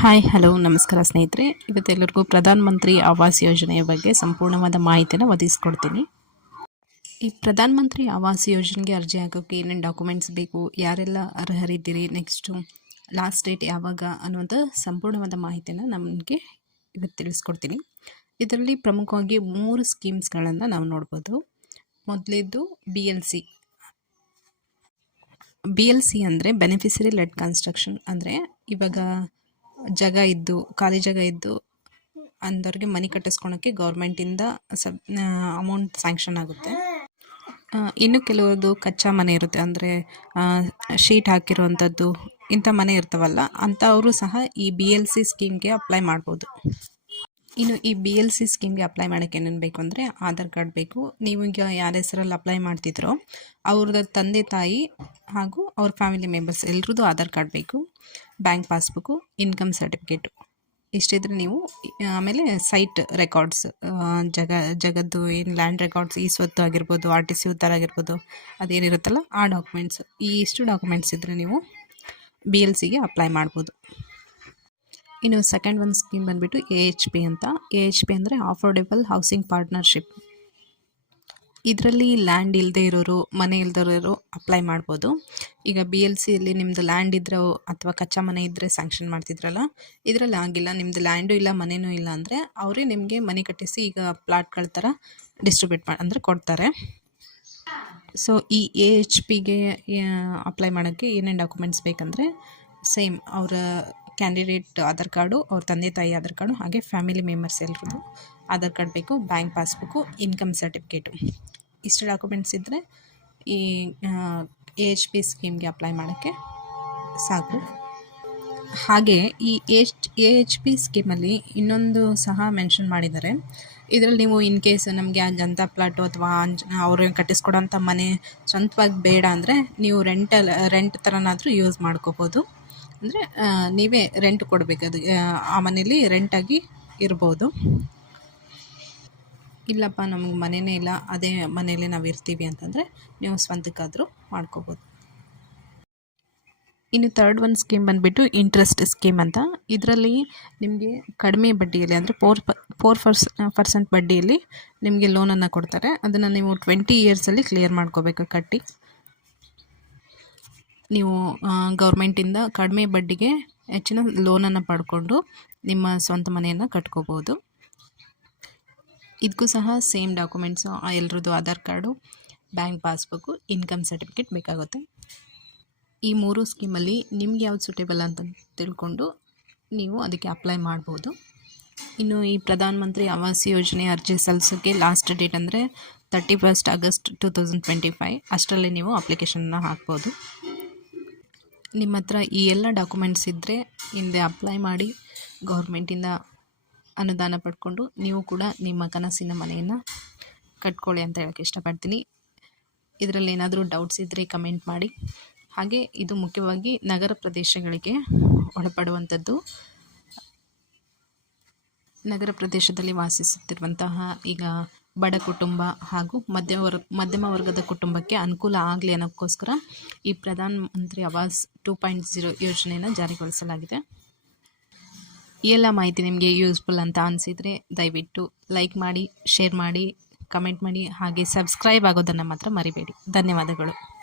Hi, hello, ನಮಸ್ಕಾರ ಸ್ನೇಹಿತರೆ. ಇವತ್ತೆಲ್ಲರಿಗೂ ಪ್ರಧಾನ ಮಂತ್ರಿ ಆವಾಸ್ ಯೋಜನೆಯ ಬಗ್ಗೆ ಸಂಪೂರ್ಣವಾದ ಮಾಹಿತಿಯನ್ನು ಒದಗಿಸ್ಕೊಡ್ತೀನಿ. ಈ ಪ್ರಧಾನ ಮಂತ್ರಿ ಆವಾಸ್ ಯೋಜನೆಗೆ ಅರ್ಜಿ ಹಾಕೋಕ್ಕೆ ಏನೇನು ಡಾಕ್ಯುಮೆಂಟ್ಸ್ ಬೇಕು, ಯಾರೆಲ್ಲ ಅರ್ಹರಿದ್ದೀರಿ, ನೆಕ್ಸ್ಟು ಲಾಸ್ಟ್ ಡೇಟ್ ಯಾವಾಗ ಅನ್ನುವಂಥ ಸಂಪೂರ್ಣವಾದ ಮಾಹಿತಿಯನ್ನು ನಮಗೆ ಇವತ್ತು ತಿಳಿಸ್ಕೊಡ್ತೀನಿ. ಇದರಲ್ಲಿ ಪ್ರಮುಖವಾಗಿ ಮೂರು ಸ್ಕೀಮ್ಸ್ಗಳನ್ನು ನಾವು ನೋಡ್ಬೋದು. ಮೊದಲೇದು B L C B L C ಅಂದರೆ ಬೆನಿಫಿಷರಿ ಲೆಡ್ ಕನ್ಸ್ಟ್ರಕ್ಷನ್ ಅಂದರೆ ಇವಾಗ ಜಾಗ ಇದ್ದು, ಖಾಲಿ ಜಾಗ ಇದ್ದು ಅಂಥವ್ರಿಗೆ ಮನೆ ಕಟ್ಟಿಸ್ಕೊಳಕ್ಕೆ ಗೌರ್ಮೆಂಟಿಂದ ಸಬ್ ಅಮೌಂಟ್ ಸ್ಯಾಂಕ್ಷನ್ ಆಗುತ್ತೆ. ಇನ್ನು ಕೆಲವ್ರದ್ದು ಕಚ್ಚಾ ಮನೆ ಇರುತ್ತೆ. ಅಂದರೆ ಶೀಟ್ ಹಾಕಿರುವಂಥದ್ದು ಇಂಥ ಮನೆ ಇರ್ತವಲ್ಲ, ಅಂಥವರು ಸಹ ಈ ಬಿ ಎಲ್ ಸಿ ಸ್ಕೀಮ್ಗೆ ಅಪ್ಲೈ ಮಾಡ್ಬೋದು. ಇನ್ನು ಈ ಬಿ ಎಲ್ ಸಿ ಸ್ಕೀಮ್ಗೆ ಅಪ್ಲೈ ಮಾಡೋಕ್ಕೆ ಏನೇನು ಬೇಕು ಅಂದರೆ ಆಧಾರ್ ಕಾರ್ಡ್ ಬೇಕು. ನೀವು ಈಗ ಯಾರ ಹೆಸರಲ್ಲಿ ಅಪ್ಲೈ ಮಾಡ್ತಿದ್ರೋ ಅವ್ರದ್ದು ತಂದೆ, ತಾಯಿ ಹಾಗೂ ಅವ್ರ ಫ್ಯಾಮಿಲಿ ಮೆಂಬರ್ಸ್ ಎಲ್ರದ್ದು ಆಧಾರ್ ಕಾರ್ಡ್ ಬೇಕು ಬ್ಯಾಂಕ್ ಪಾಸ್ಬುಕ್ಕು ಇನ್ಕಮ್ ಸರ್ಟಿಫಿಕೇಟು ಇಷ್ಟಿದ್ರೆ ನೀವು ಆಮೇಲೆ ಸೈಟ್ ರೆಕಾರ್ಡ್ಸ್ ಜಗ, ಜಗದ್ದು ಏನು ಲ್ಯಾಂಡ್ ರೆಕಾರ್ಡ್ಸ್ ಈ ಸ್ವತ್ತು ಆಗಿರ್ಬೋದು ಆರ್ ಟಿ ಸಿ ಉತ್ತರ ಆಗಿರ್ಬೋದು, ಅದೇನಿರುತ್ತಲ್ಲ ಆ ಡಾಕ್ಯುಮೆಂಟ್ಸ್ ಈ ಇಷ್ಟು ಡಾಕ್ಯುಮೆಂಟ್ಸ್ ಇದ್ದರೆ ನೀವು ಬಿ ಎಲ್ ಸಿಗೆ ಅಪ್ಲೈ ಮಾಡ್ಬೋದು. ಇನ್ನು ಸೆಕೆಂಡ್ ಒಂದು ಸ್ಕೀಮ್ ಬಂದುಬಿಟ್ಟು ಎ ಎಚ್ ಪಿ ಅಂತ. ಎ ಎಚ್ ಪಿ ಅಂದರೆ ಅಫೋರ್ಡೆಬಲ್ ಹೌಸಿಂಗ್ ಪಾರ್ಟ್ನರ್ಶಿಪ್ ಇದರಲ್ಲಿ ಲ್ಯಾಂಡ್ ಇಲ್ಲದೆ ಇರೋರು, ಮನೆ ಇಲ್ದಿರೋರು ಅಪ್ಲೈ ಮಾಡ್ಬೋದು. ಈಗ ಬಿ ಎಲ್ ಸಿಯಲ್ಲಿ ನಿಮ್ಮದು ಲ್ಯಾಂಡ್ ಇದ್ದರೆ ಅಥವಾ ಕಚ್ಚಾ ಮನೆ ಇದ್ದರೆ ಸ್ಯಾಂಕ್ಷನ್ ಮಾಡ್ತಿದ್ರಲ್ಲ, ಇದರಲ್ಲಿ ಆಗಿಲ್ಲ. ನಿಮ್ಮದು ಲ್ಯಾಂಡು ಇಲ್ಲ ಮನೆಯೂ ಇಲ್ಲ ಅಂದರೆ ಅವರೇ ನಿಮಗೆ ಮನೆ ಕಟ್ಟಿಸಿ ಈಗ ಪ್ಲಾಟ್ಗಳ ಥರ ಡಿಸ್ಟ್ರಿಬ್ಯೂಟ್ ಮಾಡಿ ಅಂದರೆ ಕೊಡ್ತಾರೆ. ಸೊ ಈ ಎ ಎಚ್ ಪಿಗೆ ಅಪ್ಲೈ ಮಾಡೋಕ್ಕೆ ಏನೇನು ಡಾಕ್ಯುಮೆಂಟ್ಸ್ ಬೇಕಂದರೆ ಸೇಮ್ ಅವರ ಕ್ಯಾಂಡಿಡೇಟ್ ಆಧಾರ್ ಕಾರ್ಡು, ಅವ್ರ ತಂದೆ ತಾಯಿ ಆಧಾರ್ ಕಾರ್ಡು, ಹಾಗೆ ಫ್ಯಾಮಿಲಿ ಮೆಂಬರ್ಸ್ ಎಲ್ರದ್ದು ಆಧಾರ್ ಕಾರ್ಡ್ ಬೇಕು, ಬ್ಯಾಂಕ್ ಪಾಸ್ಬುಕ್ಕು, ಇನ್ಕಮ್ ಸರ್ಟಿಫಿಕೇಟು. ಇಷ್ಟು ಡಾಕ್ಯುಮೆಂಟ್ಸ್ ಇದ್ದರೆ ಈ ಎ ಎಚ್ ಪಿ ಸ್ಕೀಮ್ಗೆ ಅಪ್ಲೈ ಮಾಡೋಕ್ಕೆ ಸಾಕು. ಹಾಗೆ ಈ ಎಚ್ ಎ ಎಚ್ ಪಿ ಸ್ಕೀಮಲ್ಲಿ ಇನ್ನೊಂದು ಸಹ ಮೆನ್ಷನ್ ಮಾಡಿದ್ದಾರೆ. ಇದರಲ್ಲಿ ನೀವು ಇನ್ ಕೇಸ್ ನಮಗೆ ಆ ಜಂತ ಪ್ಲಾಟು ಅಥವಾ ಅವರು ಕಟ್ಟಿಸ್ಕೊಡೋಂಥ ಮನೆ ಸ್ವಂತವಾಗಿ ಬೇಡ ಅಂದರೆ ನೀವು ರೆಂಟಲ್ಲಿ ರೆಂಟ್ ಥರನಾದರೂ ಯೂಸ್ ಮಾಡ್ಕೋಬೋದು. ಅಂದರೆ ನೀವೇ ರೆಂಟ್ ಕೊಡಬೇಕು. ಅದು, ಆ ಮನೇಲಿ ರೆಂಟಾಗಿ ಇರ್ಬೋದು. ಇಲ್ಲಪ್ಪ, ನಮಗೆ ಮನೆಯೇ ಇಲ್ಲ. ಅದೇ ಮನೆಯಲ್ಲೇ ನಾವು ಇರ್ತೀವಿ ಅಂತಂದರೆ ನೀವು ಸ್ವಂತಕ್ಕಾದರೂ ಮಾಡ್ಕೋಬೋದು. ಇನ್ನು ತರ್ಡ್ ಒನ್ ಸ್ಕೀಮ್ ಬಂದುಬಿಟ್ಟು ಇಂಟ್ರೆಸ್ಟ್ ಸ್ಕೀಮ್ ಅಂತ. ಇದರಲ್ಲಿ ನಿಮಗೆ ಕಡಿಮೆ ಬಡ್ಡಿಯಲ್ಲಿ ಅಂದರೆ ಫೋರ್ ಪ ಫೋರ್ ಪರ್ಸ್ ಪರ್ಸೆಂಟ್ ಬಡ್ಡಿಯಲ್ಲಿ ನಿಮಗೆ ಲೋನನ್ನು ಕೊಡ್ತಾರೆ. ಅದನ್ನು ನೀವು ಟ್ವೆಂಟಿ ಇಯರ್ಸಲ್ಲಿ ಕ್ಲಿಯರ್ ಮಾಡ್ಕೋಬೇಕು ಕಟ್ಟಿ. ನೀವು ಗೌರ್ಮೆಂಟಿಂದ ಕಡಿಮೆ ಬಡ್ಡಿಗೆ ಹೆಚ್ಚಿನ ಲೋನನ್ನು ಪಡ್ಕೊಂಡು ನಿಮ್ಮ ಸ್ವಂತ ಮನೆಯನ್ನು ಕಟ್ಕೋಬೋದು. ಇದಕ್ಕೂ ಸಹ same documents ಎಲ್ರದ್ದು Aadhaar card, bank passbook, income certificate ಬೇಕಾಗುತ್ತೆ. ಈ ಮೂರು ಸ್ಕೀಮಲ್ಲಿ ನಿಮ್ಗೆ ಯಾವ್ದು ಸೂಟೇಬಲ್ ಅಂತ ತಿಳ್ಕೊಂಡು ನೀವು ಅದಕ್ಕೆ ಅಪ್ಲೈ ಮಾಡ್ಬೋದು. ಇನ್ನು ಈ ಪ್ರಧಾನ ಮಂತ್ರಿ ಆವಾಸ್ ಯೋಜನೆ ಅರ್ಜಿ ಸಲ್ಲಿಸೋಕ್ಕೆ ಲಾಸ್ಟ್ ಡೇಟ್ ಅಂದರೆ thirty first August two thousand twenty five, ಅಷ್ಟರಲ್ಲಿ ನೀವು ಅಪ್ಲಿಕೇಶನ್ನ ಹಾಕ್ಬೋದು. ನಿಮ್ಮ ಹತ್ರ ಈ ಎಲ್ಲ ಡಾಕ್ಯುಮೆಂಟ್ಸ್ ಇದ್ದರೆ ಹಿಂದೆ ಅಪ್ಲೈ ಮಾಡಿ ಗೌರ್ಮೆಂಟಿಂದ ಅನುದಾನ ಪಡ್ಕೊಂಡು ನೀವು ಕೂಡ ನಿಮ್ಮ ಕನಸಿನ ಮನೆಯನ್ನು ಕಟ್ಕೊಳ್ಳಿ ಅಂತ ಹೇಳೋಕ್ಕೆ ಇಷ್ಟಪಡ್ತೀನಿ. ಇದರಲ್ಲಿ ಏನಾದರೂ ಡೌಟ್ಸ್ ಇದ್ದರೆ ಕಮೆಂಟ್ ಮಾಡಿ. ಹಾಗೆ ಇದು ಮುಖ್ಯವಾಗಿ ನಗರ ಪ್ರದೇಶಗಳಿಗೆ ಒಳಪಡುವಂಥದ್ದು. ನಗರ ಪ್ರದೇಶದಲ್ಲಿ ವಾಸಿಸುತ್ತಿರುವಂತಹ ಈಗ ಬಡ ಕುಟುಂಬ ಹಾಗೂ ಮಧ್ಯವರ್ಗ ಮಧ್ಯಮ ವರ್ಗದ ಕುಟುಂಬಕ್ಕೆ ಅನುಕೂಲ ಆಗಲಿ ಅನ್ನೋಕ್ಕೋಸ್ಕರ ಈ Pradhan Mantri Awas two point zero ಯೋಜನೆಯನ್ನು ಜಾರಿಗೊಳಿಸಲಾಗಿದೆ. ಈ ಎಲ್ಲ ಮಾಹಿತಿ ನಿಮಗೆ ಯೂಸ್ಫುಲ್ ಅಂತ ಅನಿಸಿದರೆ ದಯವಿಟ್ಟು ಲೈಕ್ ಮಾಡಿ, ಶೇರ್ ಮಾಡಿ, ಕಮೆಂಟ್ ಮಾಡಿ, ಹಾಗೆ ಸಬ್ಸ್ಕ್ರೈಬ್ ಆಗೋದನ್ನು ಮಾತ್ರ ಮರಿಬೇಡಿ. ಧನ್ಯವಾದಗಳು.